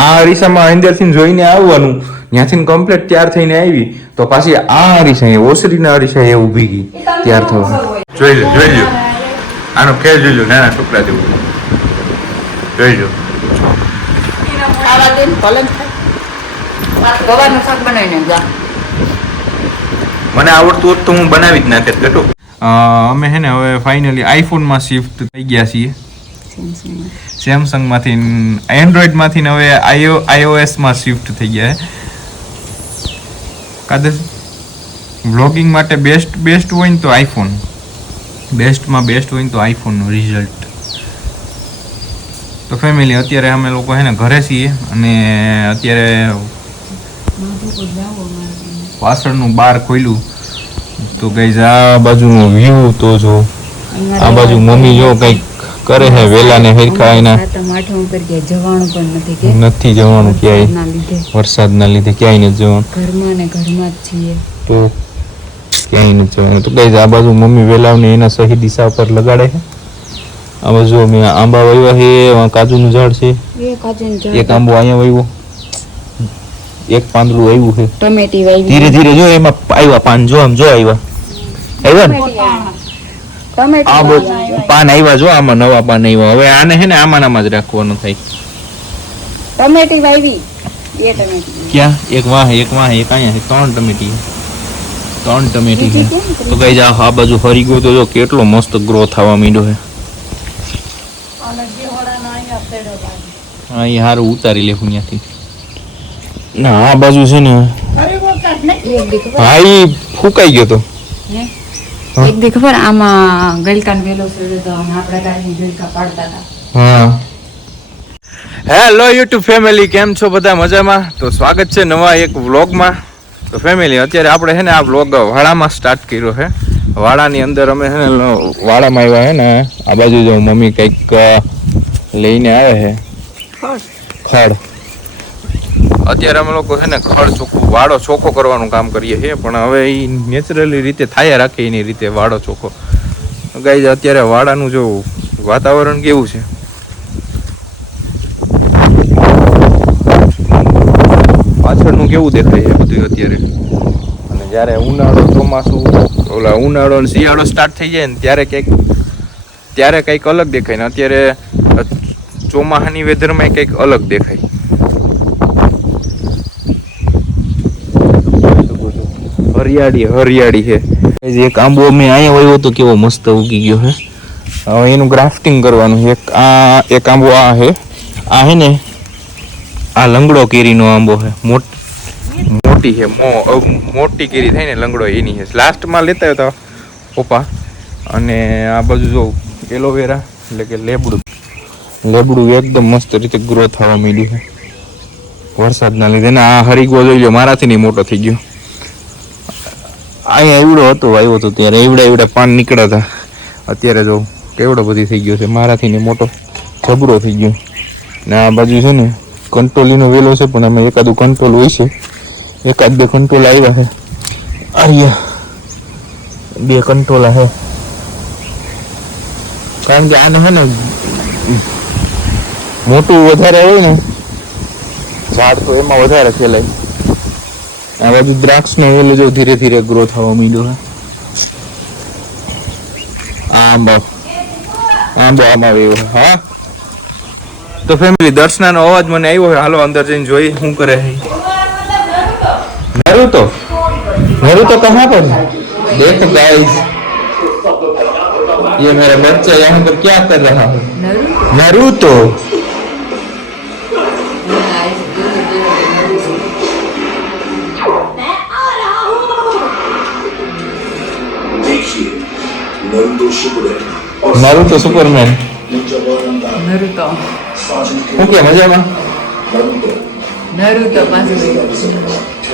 આ અરીસામાં અંદરથી જોઈને આવવાનું, ત્યાંથી કમ્પ્લીટ તૈયાર થઈને આવી તો પાછી આ અરીસા ઓસરીના અરીસા એ ઊભી ગઈ તૈયાર થવા. જોઈ લો આનો ખેલ જોઈ લો, નાના છોકરા જેવું જોઈ લો. મને આવડતું હોત તો હું બનાવી જ નાખે ગટુ. અમે હે ને હવે ફાઇનલી આઈફોનમાં શિફ્ટ થઈ ગયા છીએ. સેમસંગમાંથી એન્ડ્રોઈડમાંથી હવે આઈઓએસમાં શિફ્ટ થઈ ગયા છે. કાદર વ્લોગિંગ માટે બેસ્ટ હોય ને તો આઈફોન, બેસ્ટમાં બેસ્ટ હોય ને તો આઈફોનનું રિઝલ્ટ. તો ફેમિલી અત્યારે અમે લોકો હે ને ઘરે છીએ અને અત્યારે પાછળનું બાર ખોલ્યું તો ગઈ આ બાજુનો વ્યૂ તો જો, આ બાજુ મમ્મી જો કંઈક કરે છે વેલા ને હરખા એના નથી જવાનું ક્યાંય, વરસાદના લીધે ક્યાંય નથી જવાનું, ઘરમાં જ છીએ તો ક્યાંય નથી જવાનું. તો ગઈ આ બાજુ મમ્મી વેલાવને એના સહી દિશા પર લગાડે છે. આ બાજુ મેં આંબા વાવ્યા છે, કાજુનું ઝાડ છે, એક આંબો અહીંયા વાવ્યો, એક પાંદડું આવ્યું છે, ટમેટી વાવી ધીરે ધીરે જો એમાં આવ્યા પાન, જો આમ જો આવ્યા ને આ પાન આવ્યા, જો આમાં નવા પાન આવ્યા. હવે આને હે ને આમાં જ રાખવાનું થાય. ટમેટી વાવી બે ટમેટી ક્યાં, એક વાહ એક અહીંયા છે, ત્રણ ટમેટી છે. તો કઈ જા આ બાજુ ફરી ગયો તો જો કેટલો મસ્ત ગ્રો થવા માંડ્યો છે. અહીંયા હારું ઉતારી લેવું ત્યાંથી. ના આ બાજુ છે ને હા ફૂકાઈ ગયો તો એક દી ખબર આમાં ગલકાન વેલો છેડ્યો તો આપણે કાઈ ગલકા પાડતા હતા. હા હેલો યુટ્યુબ ફેમિલી, કેમ છો બધા મજામાં? તો સ્વાગત છે નવા એક વ્લોગમાં. તો ફેમિલી અત્યારે આપણે છે ને આ વ્લોગ વાડામાં સ્ટાર્ટ કર્યો છે. વાડાની અંદર અમે છે ને વાડામાં આવ્યા છે ને આ બાજુ જો મમ્મી કંઈક લઈને આવે છે ખડ. અત્યારે અમે લોકો છે ને ખડ ચોખ્ખું વાડો ચોખ્ખો કરવાનું કામ કરીએ છીએ, પણ હવે એ નેચરલી રીતે થાય રાખે એની રીતે વાડો ચોખ્ખો. ગાઈઝ અત્યારે વાડાનું જો વાતાવરણ કેવું છે, પાછળનું કેવું દેખાય છે બધું અત્યારે. અને જ્યારે ઉનાળો ચોમાસું ઉનાળો અને શિયાળો સ્ટાર્ટ થઈ જાય ને ત્યારે કંઈક અલગ દેખાય ને અત્યારે ચોમાસાની વેધરમાં કંઈક અલગ દેખાય. હરિયાળી છે. એક આંબો મેં અહીંયા વાવ્યો તો કેવો મસ્ત ઉગી ગયો છે. હવે એનું ગ્રાફ્ટિંગ કરવાનું. એક આંબો આ છે, આ હે ને આ લંગડો કેરીનો આંબો છે, મોટી છે, મોટી કેરી થાય ને લંગડો એની છે. લાસ્ટમાં લેતા હતા પપ્પા. અને આ બાજુ જો એલોવેરા એટલે કે લેબડું એકદમ મસ્ત રીતે ગ્રો થવા માંડ્યું છે વરસાદના લીધે. ને આ હરીગો જોઈ લો, મારાથી નહીં મોટો થઈ ગયો. અહીંયા એવડો હતો આવ્યો હતો ત્યારે એવડા પાન નીકળ્યા હતા. અત્યારે જો કેવડો બધી થઈ ગયો છે, મારાથી ને મોટો જબરો થઈ ગયો. ને આ બાજુ છે ને કંટ્રોલીનો વેલો છે, પણ અમે એકાદું કંટ્રોલ હોય છે, એકાદ બે કંટ્રોલ આવ્યા છે. અહીંયા બે કંટ્રોલ છે, કારણ કે આને છે ને મોટું વધારે હોય ને ઝાડ તો એમાં વધારે ફેલાય. આ બાજુ દ્રાક્ષનો વેલો જો ધીરે ધીરે ગ્રો થવા માંડ્યો છે. આંબો આમાં આવ્યો. હા તો ફેમિલી દર્શનાનો અવાજ મને આવ્યો છે, હાલો અંદર જઈને જોઈ શું કરે છે. નરુતો કહાં પર દેખો गाइस, ये मेरा बच्चा यहाँ पर क्या कर रहा है? Naruto Naruto Superman. શું કે મજામાં?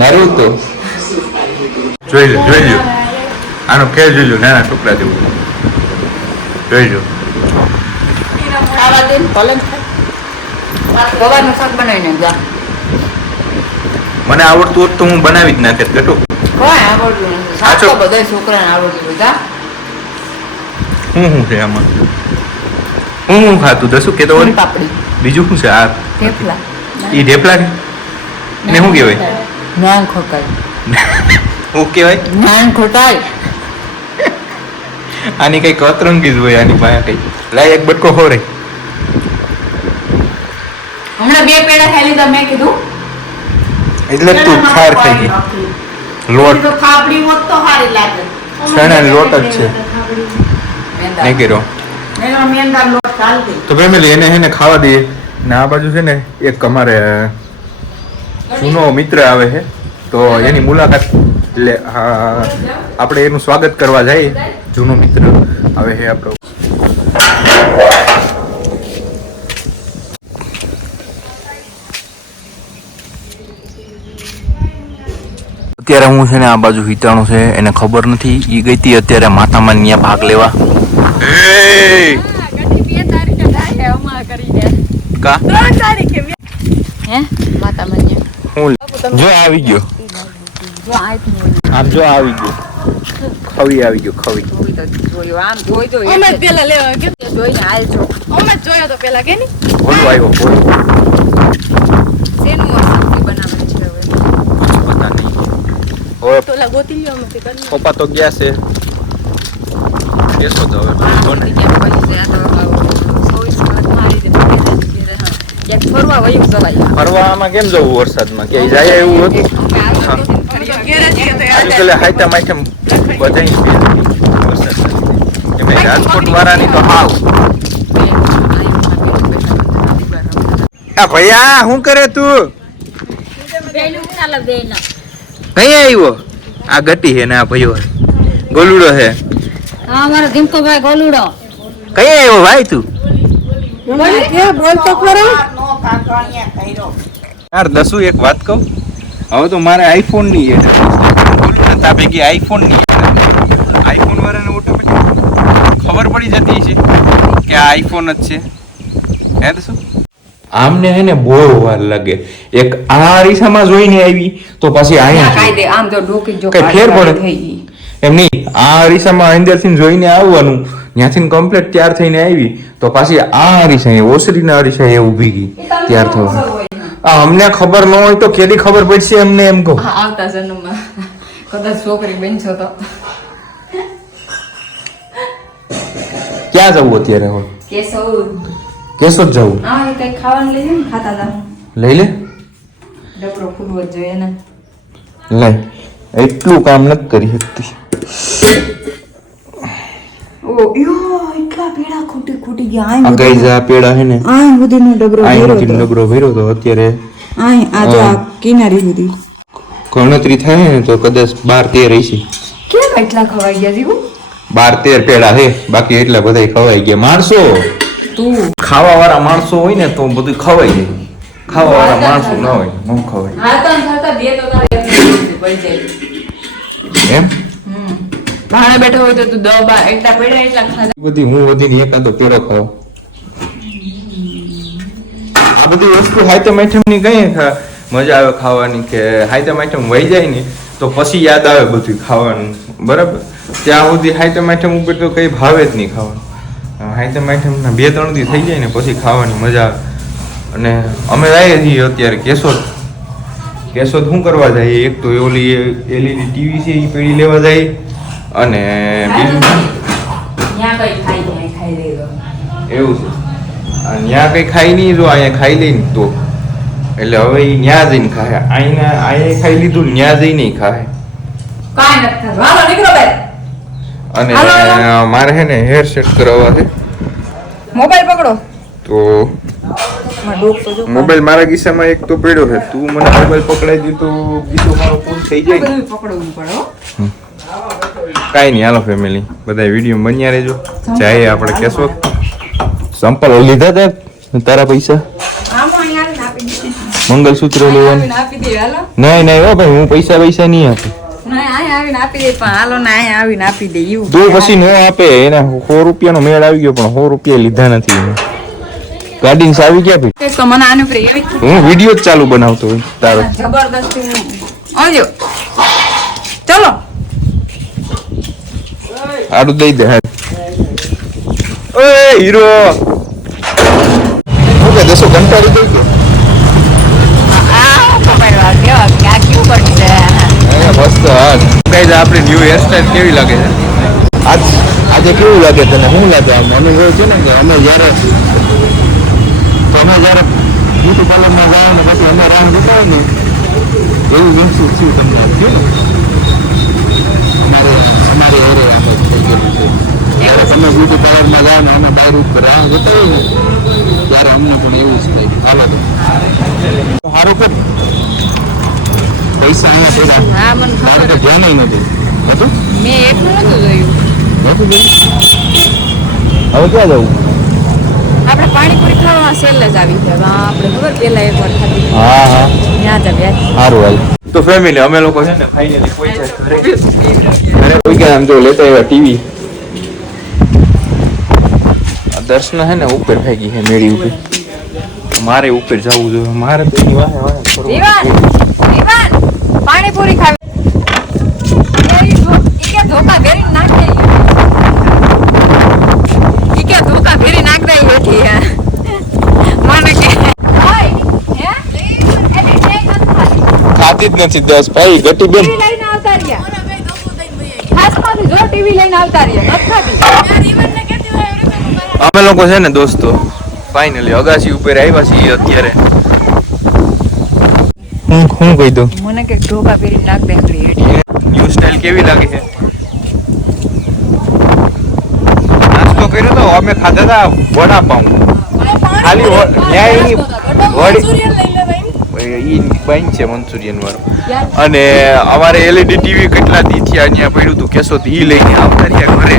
નરુતો જોઈ લો આનો ખેલ જોઈ લો, નાના છોકરા જેવું જોઈ લો. મને આવડતું હોત તો હું બનાવી જ નાખે ગટુ. શું છે આમાં? હું ખાતું દસું કે તો બીજું શું છે? આ ઈ ઢેપલા ને શું કહેવાય? નાન ખોટાઈ. શું કહેવાય? નાન ખોટાઈ. આની કઈ કતરંગી જ હોય આની પાસે કઈ. લાય એક બટકો ખોરે. હમણાં 2 પેડા ખાઈ લીધા મેં કીધું. એટલે તું ખાર ખાઈ ગઈ. લોટ તો ખાપડી મોત તો સારી લાગે. ચણા લોટ જ છે. નહીં કર્યો. મેંદા લોટ ચાલતી. તો ફેમિલી એને હેને ખાવા દઈએ ને આ બાજુ છે ને એક અમારે જૂનો મિત્ર આવે છે તો એની મુલાકાત એટલે આપણે એનું સ્વાગત કરવા જઈએ. જૂનો મિત્ર આવે છે આપણો. અત્યારે હું છે ને આ બાજુ હિતાણું છે એને ખબર નથી ઈ ગઈ હતી અત્યારે માતામાં ત્યાં ભાગ લેવા. કા 3 તારીખે હે માતામાં હું જો આવી ગયો. આમ જો આવી ગયો. ખવી આવી ગયો. ખવી આમ જોઈ તો અમે પેલા લેવા કે જોઈને હાલજો. અમે જોયો તો પેલા કે ની બોલો આવ્યો બોલો શેનું સબ્જી બનાવે છે હવે પતા નહીં. ઓય તો લા ગોતી લ્યો અમે કે કરી પપ્પા તો ગયા છે. કેસો તો હવે બની કે બની છે આ તો સોઈસ મારી દે એક ફરવા વયું જવાય. ફરવામાં કેમ જવું વરસાદમાં કે જાય એવું હતું. આજકાલ હાઈતા માઠમ બધાય વરસાદ એમ રાજકોટ વાળાની તો હાવ. આ ભૈયા શું કરે તું? કઈ આવ્યો? આ ગટી હે ને આ ભૈયો ગોલુડો હે. હા મારો ધીમકોભાઈ ગોલુડો. કઈ આવ્યો ભાઈ તું? બોલ તો ખરો. યાર દસુ એક વાત કહું હવે તો મારે આઈફોન ની તા ભેગી આઈફોન ની આઈફોન વાળાને ઓટોમેટિક ખબર પડી જતી છે કે આ આઈફોન જ છે. હે દસુ આમને હે ને બહુ વાર લાગે. એક આ અરીસામાં જોઈને આવી તો પછી અહીંયા આમ જો ડોકી જો કઈ ફેર પડે એમ નહીં. આ અરીસામાં અંદરથી જોઈને આવવાનું ત્યાંથી કમ્પ્લીટ તૈયાર થઈને આવી તો પાછી આ અરીસા ઓસરીના અરીસા એ ઊભી ગઈ તૈયાર થવા. અમને ખબર ન હોય તો કેદી ખબર પડશે એમને એમ કહો. આવતા જન્મમાં કદાચ છોકરી બનશો તો ક્યાં જવું અત્યારે? હવે કેશોદ જવું. હા એ કઈ ખાવાનું લઈ ને ખાતા હતા. લઈ લે ડબરો ખુલવો જ જોઈએ ને. લઈ એટલું કામ નથી કરી શકતી. ઓ યો એટલા પેડા ખૂટી ગયા. આ કઈ જા પેડા હે ને આ સુધીનો ડબરો ભર્યો તો અત્યારે આ જો આ કિનારી સુધી ગણતરી થાય ને તો કદાચ 12-13 હશે. કેમ એટલા ખવાઈ ગયા જીગુ? 12-13 પેડા હે બાકી એટલા બધા ખવાઈ ગયા. માણસો તું ખાવા વાળા માણસો હોય ને તો બધું ખવાઈ જાય. ખાવા વાળા માણસો ન હોય ન ખવાય. હા તો થતા બે તો તારે પડી જાય એમ ભાણે બેઠો હોય તો તું દવા એટલા પેડા એટલા ખાધા બધી હું વધીને એકાદો પેડો ખાવ. આ બધી વસ્તુ હાઈતમ આઈટમ ની કઈ મજા આવે ખાવાની કે હાઈતમ આઈટમ વહી જાય ને તો પછી યાદ આવે બધું ખાવાનું. બરાબર ત્યાં સુધી હાઈતમ આઈટમ ઉપર તો કઈ ભાવે જ નહીં ખાવાનું. હાઈતમ આઈટમ ના 2-3 દી થઈ જાય ને પછી ખાવાની મજા આવે. અને અમે જઈએ છીએ અત્યારે કેશોદ. કેશોદ શું કરવા જઈએ? એક તો ઓલી LED ટીવી છે એ પેઢી લેવા જઈએ અને બીજું એવું છે ત્યાં કઈ ખાઈ નહીં. જો અહીંયા ખાઈ લઈને તો એટલે હવે એ ન્યા જઈને ખાય. અહીંયા ખાઈ લીધું ન્યા જઈને ખાય. અને મારે છે ને હેર સેટ કરાવવા છે. મોબાઈલ પકડો તો મોબાઈલ મારા ખિસ્સામાં એક તો પડ્યો છે. તું મને મોબાઈલ પકડાઈ દે તો બીજો મારો ફોન થઈ જાય. પકડવું પડે. કાંઈ નહીં હાલો ફેમિલી બધા વિડીયો બન્યા રહેજો. જાય આપણે કેશોદ. સંપલ લીધા તે તારા પૈસા મંગલસૂત્ર લેવાનું? નહીં હો ભાઈ હું પૈસા નહીં આપું. તો પછી ન આપે એના 100 રૂપિયાનો મેળ આવી ગયો પણ 100 રૂપિયા લીધા નથી. ગાડી આવી ગયા ભાઈ. હું વિડીયો જ ચાલુ બનાવતો હોય તારો. જબરદસ્તી ચલો આડું દઈ દે. ઓય હીરો ઓકે દસો ઘંટાડી દઈ ગયો. ગાઈઝ આપણી ન્યૂ હેરસ્ટાઈલ કેવી લાગે છે? આજે કેવું લાગે તને? શું લાગે? આમ અમે એવું છે ને કે અમે જ્યારે બ્યુટી પાર્લરમાં ગયા ને પછી અમે રાહ જતા હોય ને એવું મહેસૂસ થયું તમને થયું ને અમારી હેરે આમ જ થઈ ગયેલું છે. જ્યારે તમે બ્યુટી પાર્લરમાં ગયા ને અમે બહાર ઉપર રાહ જતા હોય ને ત્યારે અમને પણ એવું જ થાય. હાલો તો સારું કર પૈસા અહીંયા પેલા હા મને મારે ખબર તો ધ્યાન નથી હતું. મેં એટલું નતું જોયું. નથી જોયું. હવે ક્યાં જવું? આપણે પાણીપુરી ખાવા સેલ જ આવી છે. આપણે ખબર પેલા એકવાર ખાધી. હા હા ત્યાં જ આવ્યા. સારું હાલ. તો ફેમિલી અમે લોકો છે ને ફાઇનલી પહોંચ્યા ઘરે. કોઈ ગયા આમ જો લેતા આવ્યા ટીવી. દર્શન હે ને ઉપર થઈ ગઈ છે મેળી ઉપર. મારે ઉપર જવું જોઈએ. મારે તો એની વાહે વાહે ફરવું. વિવાન પાણીપુરી ખાવી. ઈ કે ધોકા ભેરી નાખ દે. ઈ કે ધોકા ભેરી નાખ દે બેઠી હે. મને કે ઓય હે એની ટેક નથી. ખાતી જ નથી 10 ભાઈ ગટી બેન. ટીવી લઈને આવતા રહ્યા. ખાસ માંથી જો ટીવી લઈને આવતા રહ્યા. નથી ખાતી. અમે લોકો છે ને દોસ્તો ફાઇનલી અગાસી ઉપર આવ્યા છીએ અત્યારે. હું કહી દઉં મને કે ધોકા ભેરી નાખ દે હેઠી. ન્યૂ સ્ટાઇલ કેવી લાગે છે? નાસ્તો કર્યો તો અમે ખાધા હતા વડાપાઉં. ખાલી ન્યાય વડી બાઈન છે મંચુરિયન વાળો. અને અમારે એલઈડી ટીવી કેટલા દી થયા અહીંયા પડ્યું હતું કેશો ઈ લઈને આવતા રહ્યા ઘરે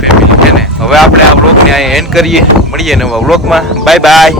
ફેમિલી છે ને. હવે આપણે આ વ્લોગને અહીંયા એન્ડ કરીએ. મળીએ નવા વ્લોગમાં. Bye bye.